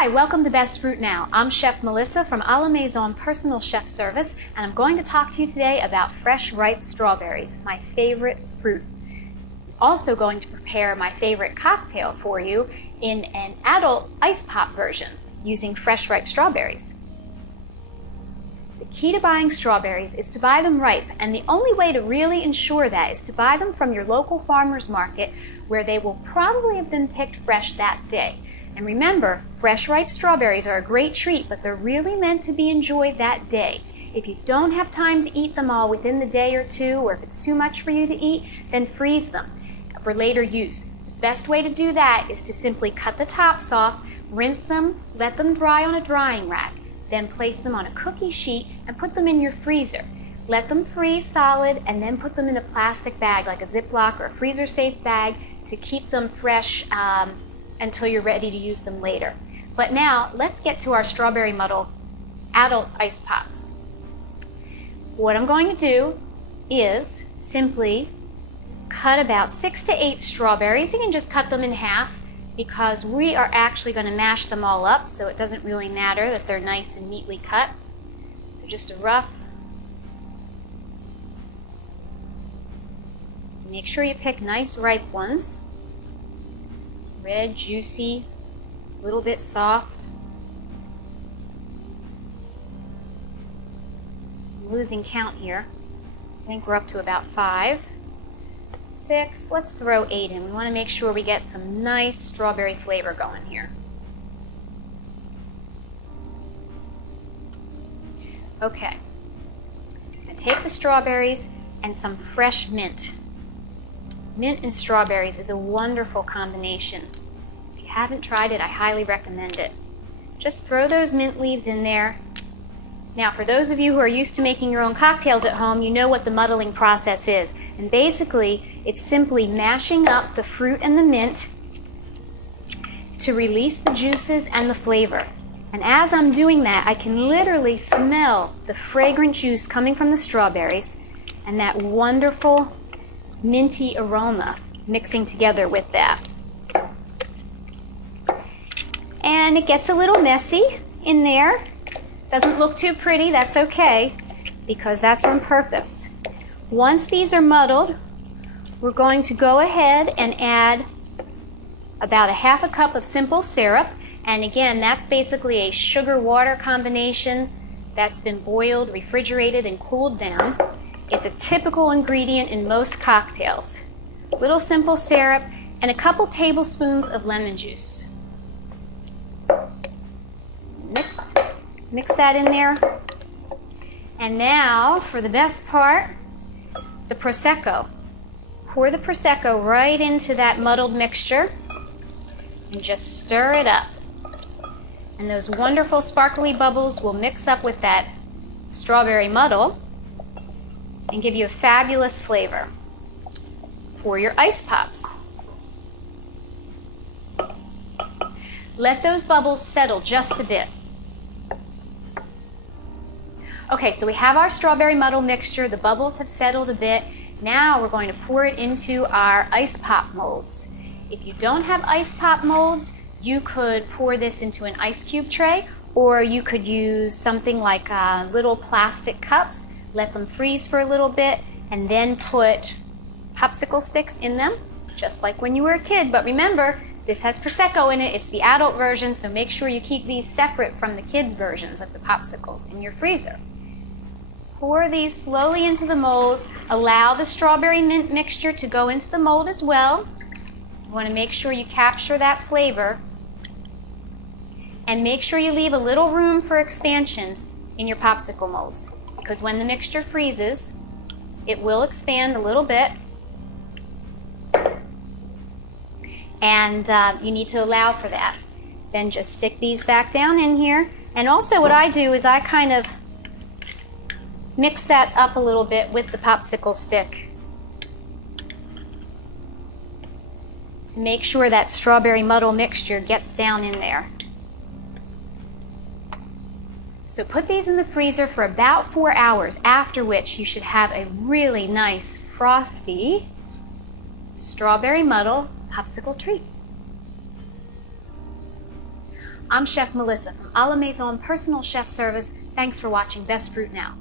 Hi, welcome to Best Fruit Now. I'm Chef Melissa from A La Maison Personal Chef Service, and I'm going to talk to you today about fresh, ripe strawberries, my favorite fruit. I'm also going to prepare my favorite cocktail for you in an adult ice pop version using fresh, ripe strawberries. The key to buying strawberries is to buy them ripe, and the only way to really ensure that is to buy them from your local farmer's market where they will probably have been picked fresh that day. And remember, fresh ripe strawberries are a great treat, but they're really meant to be enjoyed that day. If you don't have time to eat them all within the day or two, or if it's too much for you to eat, then freeze them for later use. The best way to do that is to simply cut the tops off, rinse them, let them dry on a drying rack, then place them on a cookie sheet and put them in your freezer. Let them freeze solid and then put them in a plastic bag like a Ziploc or a freezer-safe bag to keep them fresh until you're ready to use them later. But now, let's get to our strawberry muddle adult ice pops. What I'm going to do is simply cut about 6 to 8 strawberries. You can just cut them in half because we are actually going to mash them all up, so it doesn't really matter that they're nice and neatly cut. So just a rough. Make sure you pick nice ripe ones. Red, juicy, a little bit soft. I'm losing count here. I think we're up to about 5, 6. Let's throw 8 in. We want to make sure we get some nice strawberry flavor going here. Okay. I take the strawberries and some fresh mint. Mint and strawberries is a wonderful combination. If you haven't tried it, I highly recommend it. Just throw those mint leaves in there. Now, for those of you who are used to making your own cocktails at home, you know what the muddling process is. And basically, it's simply mashing up the fruit and the mint to release the juices and the flavor. And as I'm doing that, I can literally smell the fragrant juice coming from the strawberries and that wonderful minty aroma mixing together with that. And it gets a little messy in there. Doesn't look too pretty, that's okay, because that's on purpose. Once these are muddled, we're going to go ahead and add about a half a cup of simple syrup. And again, that's basically a sugar-water combination that's been boiled, refrigerated, and cooled down. It's a typical ingredient in most cocktails. Little simple syrup and a couple tablespoons of lemon juice. Mix that in there. And now for the best part, the Prosecco. Pour the Prosecco right into that muddled mixture and just stir it up. And those wonderful sparkly bubbles will mix up with that strawberry muddle and give you a fabulous flavor for your ice pops. Let those bubbles settle just a bit. Okay, so we have our strawberry muddle mixture. The bubbles have settled a bit. Now we're going to pour it into our ice pop molds. If you don't have ice pop molds, you could pour this into an ice cube tray, or you could use something like little plastic cups. Let them freeze for a little bit, and then put popsicle sticks in them, just like when you were a kid. But remember, this has Prosecco in it. It's the adult version, so make sure you keep these separate from the kids' versions of the popsicles in your freezer. Pour these slowly into the molds. Allow the strawberry mint mixture to go into the mold as well. You want to make sure you capture that flavor. And make sure you leave a little room for expansion in your popsicle molds, because when the mixture freezes, it will expand a little bit. And you need to allow for that. Then just stick these back down in here. And also what I do is I kind of mix that up a little bit with the popsicle stick to make sure that strawberry muddle mixture gets down in there. So put these in the freezer for about 4 hours, after which you should have a really nice frosty strawberry muddle popsicle treat. I'm Chef Melissa from A La Maison Personal Chef Service. Thanks for watching Best Fruit Now.